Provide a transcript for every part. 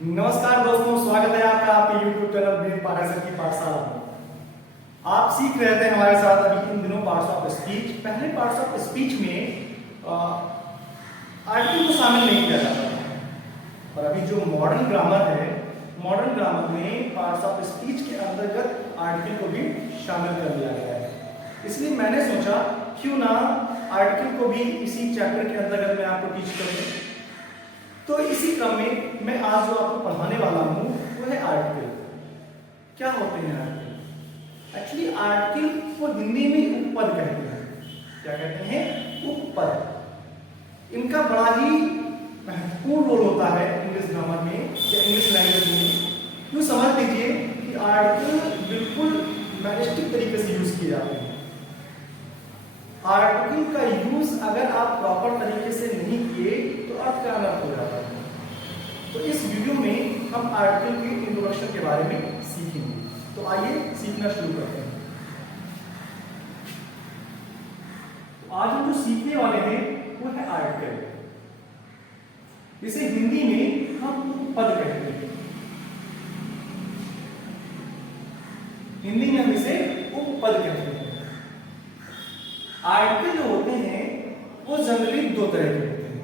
नमस्कार दोस्तों, स्वागत है आपका आपके YouTube चैनल ब्रेन पाठक की पाठशाला में। आप सीख रहे थे हमारे साथ अभी इन दिनों पार्ट्स ऑफ स्पीच। पहले पार्ट्स ऑफ स्पीच में आर्टिकल को शामिल नहीं किया जाता था, और अभी जो मॉडर्न ग्रामर है, मॉडर्न ग्रामर में पार्ट्स ऑफ स्पीच के अंतर्गत आर्टिकल को भी शामिल कर दिया गया है। इसलिए मैंने सोचा क्यों ना आर्टिकल को भी इसी चैप्टर के अंतर्गत मैं आपको टीच करूं। तो इसी क्रम में मैं आज जो आपको पढ़ाने वाला हूं वो है आर्टिकल। क्या होते हैं आर्टिकल? एक्चुअली आर्टिकल को हिंदी में उपपद कहते हैं। क्या कहते हैं? उपपद। इनका बड़ा ही महत्वपूर्ण रोल होता है इंग्लिश ग्रामर में या इंग्लिश लैंग्वेज में। यूँ समझ लीजिए कि आर्टिकल बिल्कुल मैजेस्टिक तरीके से यूज किए जाते हैं। आर्टिकल का यूज अगर आप प्रॉपर तरीके से नहीं किए तो अर्थ का अनर्थ हो जाता है। तो इस वीडियो में हम आर्टिकल के इंट्रोडक्शन के बारे में सीखेंगे। तो आइए सीखना शुरू करते हैं। तो आज हम जो सीखने वाले हैं वो है आर्टिकल, जिसे हिंदी में हम उपपद कहते हैं। हिंदी में हम इसे उपपद कहते हैं। आर्टिकल जो होते हैं वो जनरली दो तरह के होते हैं।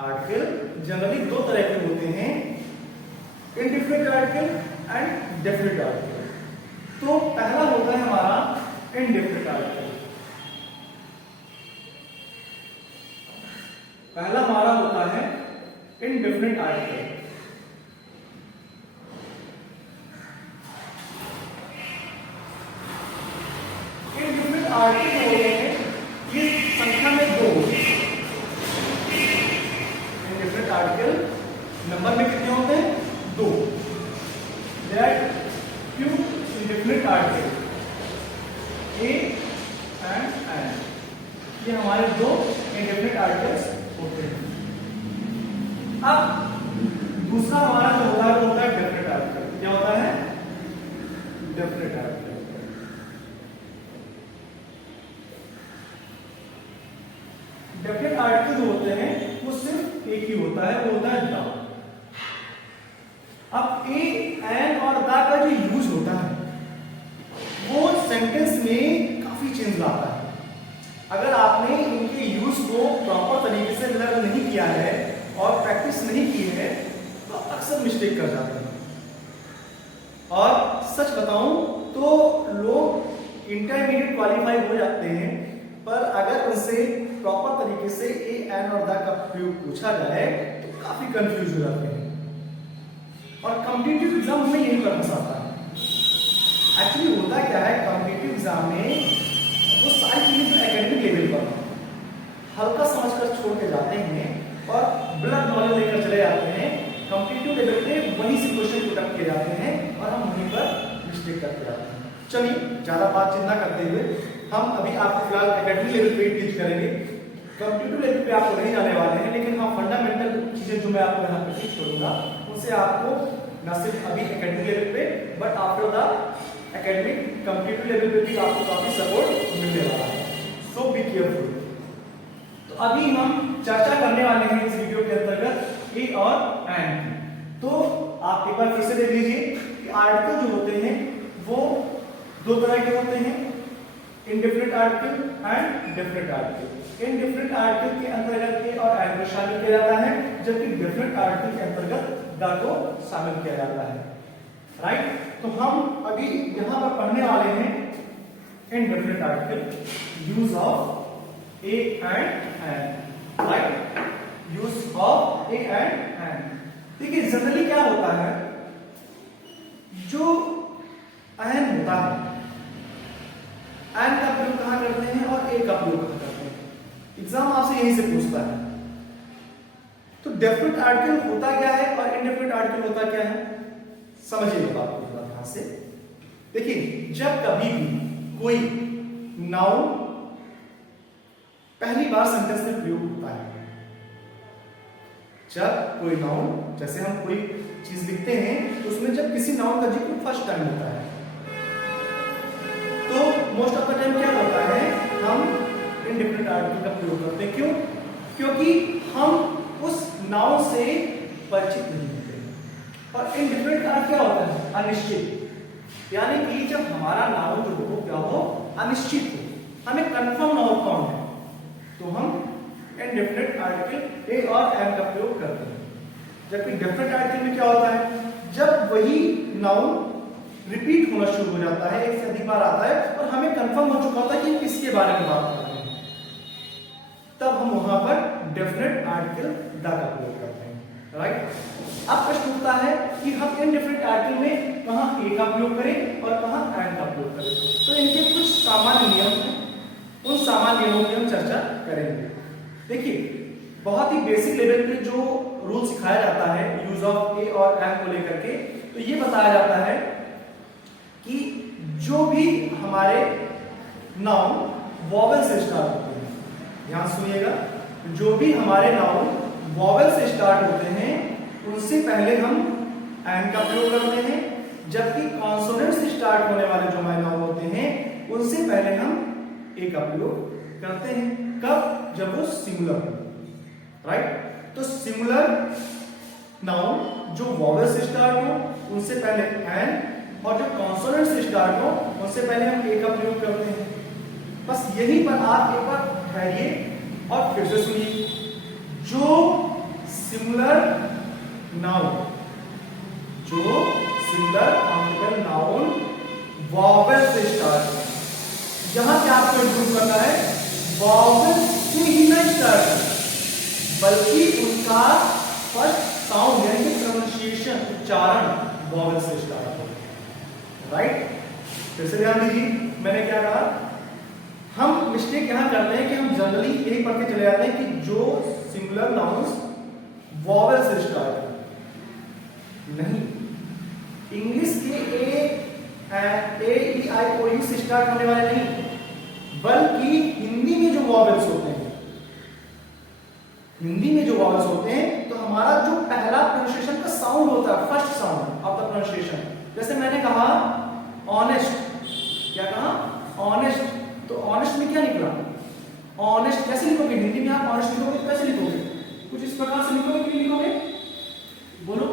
आर्टिकल जनरली दो तरह के होते हैं, indefinite article and definite article. तो पहला होता है हमारा इंडेफिनिट आर्टिकल। पहला हमारा होता है इंडेफिनिट आर्टिकल। इंडेफिनिट आर्टिकल होते हैं ये संख्या में दो। इंडेफिनिट आर्टिकल नंबर में कितने होते हैं? दो। That few indefinite articles a and an, ये हमारे दो indefinite articles होते हैं। अब दूसरा हमारा जो होता है वो होता है definite article। क्या होता है? definite article। डेफिनेट आर्टिकल जो होते हैं वो सिर्फ एक ही होता है, वो होता है द। अब ए, एन और द का जो यूज होता है वो सेंटेंस में काफी चेंज लाता है। अगर आपने इनके यूज को प्रॉपर तरीके से लर्न नहीं किया है और प्रैक्टिस नहीं की है तो अक्सर मिस्टेक कर जाते हैं। और सच बताऊं तो लोग इंटरमीडिएट क्वालिफाई हो जाते हैं, पर अगर उनसे प्रॉपर तरीके से ए, एन और द का प्रयोग पूछा जाए तो काफी कंफ्यूज हो जाते हैं और कॉम्पिटिटिव एग्जाम में यही कर फंसाता है। एक्चुअली होता क्या है, कॉम्पिटिटिव एग्जाम में वो सारी चीजें जो एकेडमिक लेवल पर हल्का समझकर छोड़ के जाते हैं और ब्लड नॉलेज लेकर चले जाते हैं। कॉम्पिटिटिव लेवल पे वहीं से क्वेश्चन पुट अप किए जाते हैं और हम वहीं पर मिस्टेक करते जाते हैं। चलिए ज्यादा बातचीत ना करते हुए हम अभी आपको फिलहाल एकेडमिक लेवल पे टीच करेंगे। कॉम्पिटिटिव लेवल पे आपको नहीं जाने वाले हैं, लेकिन हाँ फंडामेंटल चीजें जो मैं आपको यहाँ पे टीच करूंगा उनसे आपको न सिर्फ अभी एकेडमिक लेवल पे but after the academic competitive level पे भी आपको काफी सपोर्ट मिलने वाला है। सो बी केयरफुल। तो अभी हम चर्चा करने वाले हैं इस वीडियो के अंतर्गत ए और एन की। तो आप एक बार फिर से देख लीजिए कि आर्टिकल जो होते हैं वो दो तरह के होते हैं, indefinite article and definite article. Indefinite article के अंतर्गत ए और एन को शामिल किया जाता है, जबकि डेफिनिट आर्टिकल के अंतर्गत द को शामिल किया जाता है। राइट? तो हम अभी यहां पर पढ़ने वाले हैं indefinite article, use of a and an. Right? Use of a and an. देखिए जनरली क्या होता है, जो एन होता है, एन का प्रयोग कहां करते हैं और ए का प्रयोग कहां करते हैं? एग्जाम आपसे यहीं से पूछता है। तो डेफिनिट आर्टिकल होता क्या है और इंडेफिनिट आर्टिकल होता क्या है, समझिए बात को थोड़ा ध्यान से। देखिए जब कभी भी कोई नाउन पहली बार सेंटेंस में प्रयोग होता है, जब कोई नाउन, जैसे हम कोई चीज लिखते हैं तो उसमें जब किसी नाउन का जिक्र फर्स्ट टाइम होता है तो मोस्ट ऑफ द टाइम क्या होता है, हम इंडेफिनिट आर्टिकल का प्रयोग करते हैं। क्यों? क्योंकि हम उस नाउन से परिचित नहीं होते इनडिफिनिट का अर्थ क्या होता है? अनिश्चित। यानी कि जब हमारा नाउन जो हो क्या हो? अनिश्चित हो, हमें कंफर्म ना हो कौन है, तो हम इनडेफिनिट आर्टिकल ए और एम का प्रयोग करते हैं। जबकि डेफिनेट आर्टिकल में क्या होता है? जब वही नाउन रिपीट होना शुरू हो जाता है, एक से अधिक बार आता है और हमें कंफर्म हो चुका होता है कि किसके बारे में बात कर रहे हैं, तब हम वहां पर डेफिनेट आर्टिकल द का प्रयोग करते हैं, राइट। अब प्रश्न उठता है कि हम इनडेफिनिट आर्टिकल में कहां ए का प्रयोग करें और कहां एंड का प्रयोग करें। तो इनके कुछ सामान्य नियम हैं, उन सामान्य नियमों की हम चर्चा करेंगे। देखिए, बहुत ही बेसिक लेवल पे जो रूल सिखाया जाता है यूज ऑफ ए और एम को लेकर के, तो ये बताया जाता है कि जो भी हमारे नाउन वॉवेल से स्टार्ट होते हैं, ध्यान सुनिएगा, जो भी हमारे नाउन वॉवेल से स्टार्ट होते हैं उनसे पहले हम एंड का प्रयोग करते हैं, जबकि कॉन्सोनेंट से स्टार्ट होने वाले जो हमारे नाउन होते हैं उनसे पहले हम ए का प्रयोग करते हैं। कब? जब वो सिंगुलर हो, राइट। तो सिंगुलर नाउन जो वॉवेल से स्टार्ट हो उनसे पहले एंड, और जो कॉन्सोनेंट से स्टार्ट हो उनसे पहले हम ए का प्रयोग करते हैं। बस यही पर आप एक बार ठहरिए और फिर से सुनिए। जो सिंगुलर नाउन, जो सिंगुलर काउंटेबल नाउन वॉवेल से स्टार्ट हो, यहां से आपको इंप्रूव करना है, वॉवेल से ही ना स्टार्ट, बल्कि उनका फर्स्ट साउंड यानी कि प्रोनाउंसिएशन, उच्चारण वॉवेल से स्टार्ट हो, राइट। फिर से ध्यान दीजिए, मैंने क्या कहा, हम मिस्टेक यहां करते हैं कि हम जनरली यही पढ़ के चले जाते हैं कि जो सिंगुलर नाउन्स वॉवेल से स्टार्ट हो, नहीं, इंग्लिश के ए ई आई ओ यू से स्टार्ट होने वाले नहीं, बल्कि हिंदी में जो वॉवेल्स होते हैं, हिंदी में जो वॉवेल्स होते हैं, तो हमारा जो पहला प्रोनाउंसिएशन का साउंड होता है, first sound of the pronunciation, जैसे मैंने कहा ऑनेस्ट, क्या कहा? ऑनेस्ट। तो ऑनेस्ट में क्या निकला? ऑनेस्ट कैसे लिखोगे? हिंदी में आप ऑनेस्ट लिखोगे तो कैसे लिखोगे? कुछ इस प्रकार से लिखोगे कि लिखोगे? बोलो,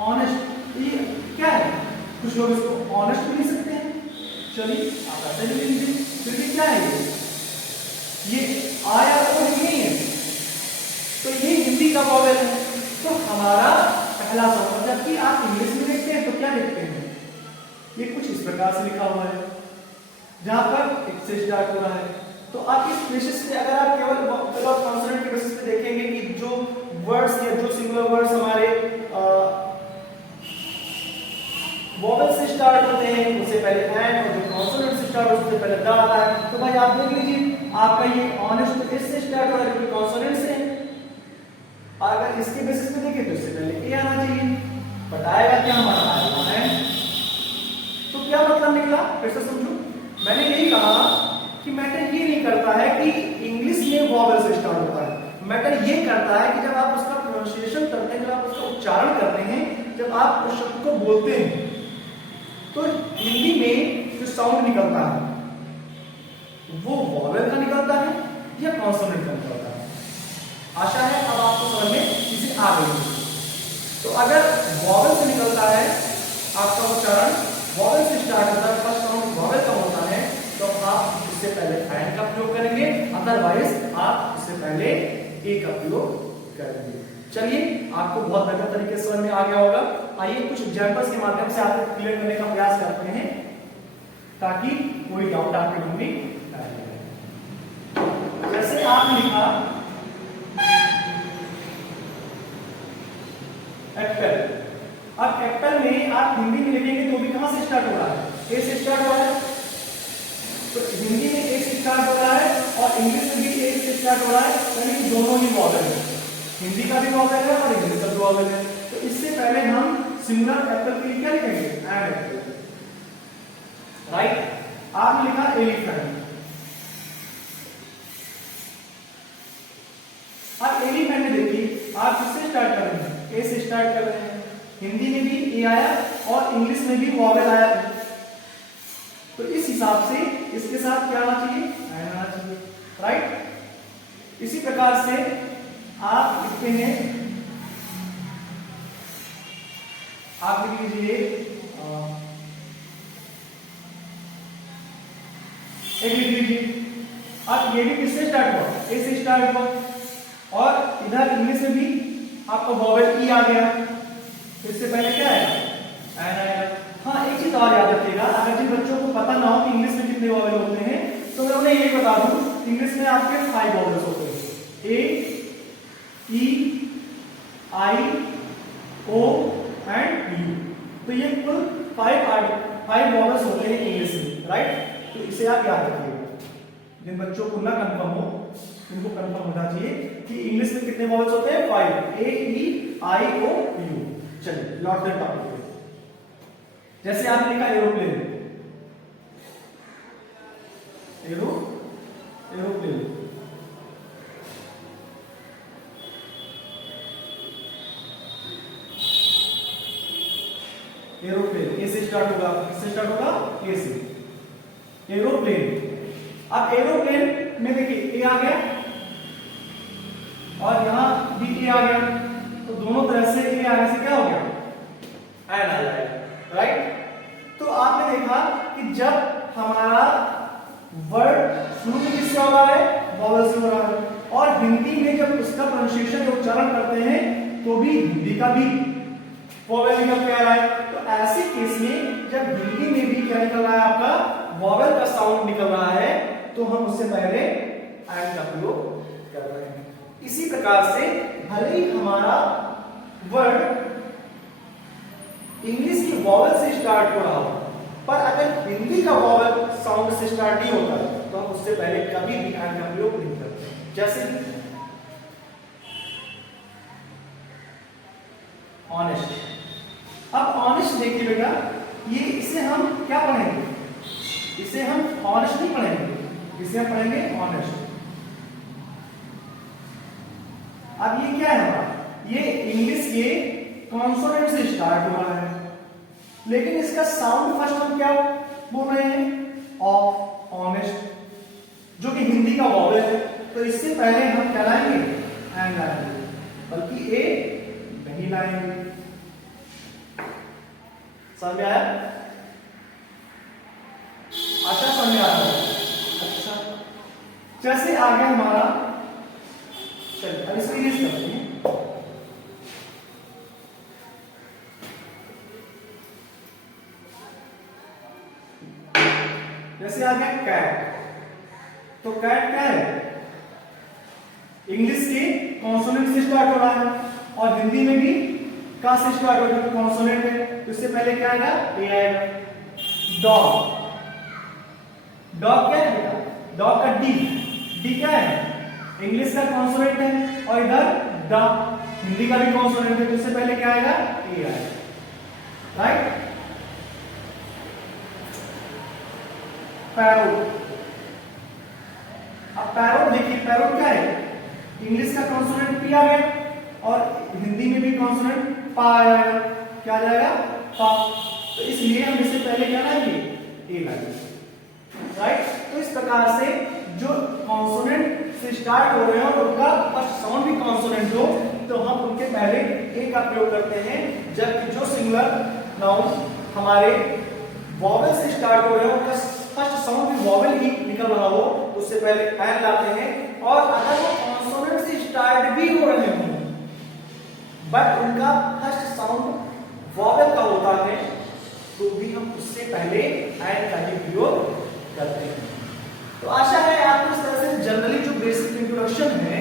ऑनेस्ट। ये क्या है? कुछ लोग इसको ऑनेस्ट भी लिख सकते हैं, चलिए आप ऐसे भी लिख लीजिए। फिर भी क्या है ये आया तो नहीं है, तो ये हिंदी का वॉवेल है, तो हमारा पहला साउंड। जबकि आप इंग्लिश में लिखते हैं तो क्या लिखते हैं? ये कुछ इस प्रकार से लिखा हुआ है, जहां पर एक से स्टार्ट हो रहा है। तो आप इस बेसिस पे, अगर आप केवल कॉन्सोनेंट के बेसिस पे देखेंगे कि जो वर्ड्स या जो सिंगुलर वर्ड्स हमारे वॉवेल से स्टार्ट होते हैं उससे पहले एंड, और जो कॉन्सोनेंट से स्टार्ट होते हैं उससे पहले द आता है। तो भाई आप देख लीजिए, आपका ये ऑनेस्ट तो इससे स्टार्ट हो रहा है, कॉन्सोनेंट से, और अगर इसके बेसिस पे देखें तो इससे पहले ए आना चाहिए, बताएगा क्या हमारा आएगा है। तो क्या मतलब निकला? फिर से समझो, मैंने यही कहा कि मैटर ये नहीं करता है कि इंग्लिश में वॉवेल से स्टार्ट होता है, मैटर ये करता है कि जब आप उसका प्रोनाउंसिएशन करते हैं, जब आप उसका उच्चारण करते हैं, जब आप उस शब्द को बोलते हैं, तो हिंदी में जो साउंड निकलता है वो वॉवेल का निकलता है या कॉन्सोनेंट का निकलता है। आशा है अब आपको समझ में इसे आ गई। तो अगर वॉवेल से निकलता है, आपका उच्चारण वॉवेल से स्टार्ट होता है, फर्स्ट साउंड वॉवेल का होता है, तो आप इससे पहले एंड का प्रयोग करेंगे, अदरवाइज आप इससे पहले ए का प्रयोग करेंगे। चलिए, आपको बहुत बेहतर तरीके से समझ में आ गया होगा। आइए कुछ एग्जांपल्स के माध्यम से आपको क्लियर करने का प्रयास करते हैं, ताकि कोई डाउट आपके मन में ना रहे। जैसे आपने लिखा एप्पल, अब एप्पल में आप हिंदी में लिखेंगे तो भी कहां से स्टार्ट हो रहा है? ए से स्टार्ट हो रहा है, तो हिंदी में ए से स्टार्ट हो रहा है और इंग्लिश में भी ए से स्टार्ट हो रहा है, यानी दोनों ही वॉवेल है, हिंदी का भी वॉवेल है और इंग्लिश का भी वॉवेल है। तो इससे पहले हम सिंगुलर एप्पल के लिए क्या लिखेंगे? And Apple, right. आपने लिखा एलिफेंट, अब एलिफेंट में देखिए आप किससे स्टार्ट कर रहे हैं? ए से स्टार्ट कर रहे हैं, हिंदी में भी ए आया और इंग्लिश में भी वॉवेल आया, तो इस हिसाब से इसके साथ क्या आना चाहिए? एंड आना चाहिए, राइट। इसी प्रकार से आप लिखते हैं आप लिख लीजिए एक लिख लीजिए। अब ये भी किससे स्टार्ट हुआ? ए से स्टार्ट हुआ, और इधर इंग्लिश में भी आपका वॉवेल ई आ गया, तो इससे पहले क्या आएगा? एन आएगा। हाँ, एक चीज और याद रखिएगा, अगर जिन बच्चों को पता ना हो कि इंग्लिश में कितने वॉवेल होते हैं, तो मैं उन्हें ये बता दूं, इंग्लिश में आपके 5 वॉवेल्स होते हैं, ए, ई, आई, ओ एंड यू। तो ये कुल 5 वॉवेल्स होते हैं इंग्लिश में, राइट? तो इसे आप याद रखिएगा। जिन बच्चों को ना कंफर्म हो, उनको कंफर्म होना चाहिए कि इंग्लिश में कितने वॉवेल्स होते हैं? 5, ए, ई, आई, ओ, यू। चलिए लौटते हैं टॉपिक पे। जैसे आपने लिखा एरोप्लेन, एरोप्लेन, एरोप्लेन ए से स्टार्ट होगा, किससे स्टार्ट होगा? ए से। एरोप्लेन। अब एरोप्लेन में देखिए ए आ गया और यहां भी ए आ गया, तो दोनों तरह से ए आने से क्या हो गया? एन आ जाएगा, राइट? तो आपने देखा कि जब हमारा वर्ड शुरू में किससे हो रहा है? वॉवेल से हो रहा है, और हिंदी में जब उसका प्रोनाउंसिएशन उच्चारण करते हैं तो भी हिंदी का भी वॉवेल निकल के आ रहा है। तो ऐसे केस में जब हिंदी में भी क्या निकल रहा है? आपका वॉवेल का साउंड निकल रहा है, तो हम उससे पहले एन का प्रयोग कर रहे हैं। इसी प्रकार से भले ही हमारा वर्ड इंग्लिश की वॉवेल से स्टार्ट हो रहा हो, पर अगर हिंदी का वॉवेल साउंड से स्टार्ट नहीं होता तो हम उससे पहले कभी भी एन का प्रयोग नहीं करते। जैसे ऑनेस्ट। अब ऑनेस्ट देखिए बेटा, ये इसे हम क्या पढ़ेंगे? इसे हम ऑनेस्ट नहीं पढ़ेंगे, इसे हम पढ़ेंगे ऑनेस्ट। अब ये क्या है हमारा? ये इंग्लिश के कॉन्सोनेंट से स्टार्ट हो रहा है, लेकिन इसका साउंड फर्स्ट हम क्या बोल रहे हैं? ऑफ, ऑनेस्ट, जो कि हिंदी का वॉवेल है। तो इससे पहले हम क्या लाएंगे? एन लाएंगे, बल्कि ए नहीं लाएंगे। समझ में आया? अच्छा, समझ में आ रहा है? अच्छा, जैसे आ गया हमारा, चलिए अब इसको इरेज करते हैं। जैसे आ गया कैट, तो कैट क्या है? इंग्लिश के कॉन्सोनेंट से स्टार्ट हो रहा है, और हिंदी में भी का से स्टार्ट हो रहा है, कॉन्सोनेंट है, तो इससे पहले क्या आएगा? ए आएगा। डॉग, डॉग क्या है बेटा? डॉग का डी, डी क्या है? इंग्लिश का कॉन्सोनेंट है, और इधर ड, हिंदी का भी कॉन्सोनेंट है, तो इससे पहले क्या आएगा? ए आएगा, राइट? पैरोट। अब पैरोट देखिए, पैरोट क्या है? इंग्लिश का कॉन्सोनेंट पी आ गया, और हिंदी में भी कॉन्सोनेंट पा आएगा। क्या आ जाएगा? पा। तो इसलिए हम इससे पहले क्या लाएंगे? ए लाएंगे, राइट? तो इस प्रकार से जो कॉन्सोनेंट से स्टार्ट हो रहे हैं और उनका फर्स्ट साउंड भी कॉन्सोनेंट हो, तो हम उनके पहले ए का प्रयोग करते हैं। जबकि जो सिंगुलर नाउन हमारे वॉवेल से स्टार्ट हो रहे हैं, उनका फर्स्ट साउंड भी वॉवेल ही निकल रहा हो, उससे पहले एन लाते हैं। और अगर वो कॉन्सोनेंट से स्टार्ट भी हो रहे हों, बट उनका फर्स्ट साउंड वॉवेल का होता है, तो भी हम उससे पहले एन का ही प्रयोग करते हैं। तो आशा है आपको इस तरह से जनरली जो बेसिक इंट्रोडक्शन है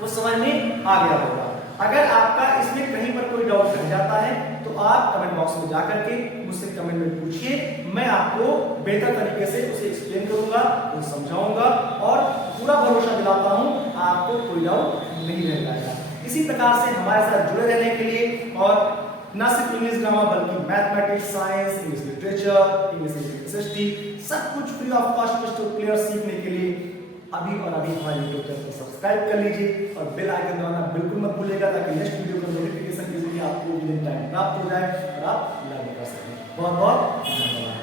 वो समझ में आ गया होगा। अगर आपका इसमें कहीं पर कोई डाउट रह जाता है तो आप कमेंट बॉक्स में जाकर के मुझसे कमेंट में पूछिए, मैं आपको बेहतर तरीके से उसे एक्सप्लेन करूंगा, उसे समझाऊंगा, और पूरा भरोसा दिलाता हूं आपको कोई डाउट नहीं रह जाएगा। इसी प्रकार से हमारे साथ जुड़े रहने के लिए, और ना सिर्फ इंग्लिश ग्रामर बल्कि mathematics, science, English literature, English SST, सब कुछ free of cost crystal clear सीखने के लिए अभी और अभी हमारे यूट्यूब चैनल को सब्सक्राइब कर लीजिए, और बेल आइकन दबाना बिल्कुल मत भूलिएगा, ताकि नेक्स्ट वीडियो का नोटिफिकेशन के जरिए आपको विद इन टाइम प्राप्त हो जाए और आप लर्न कर सकें। बहुत बहुत धन्यवाद।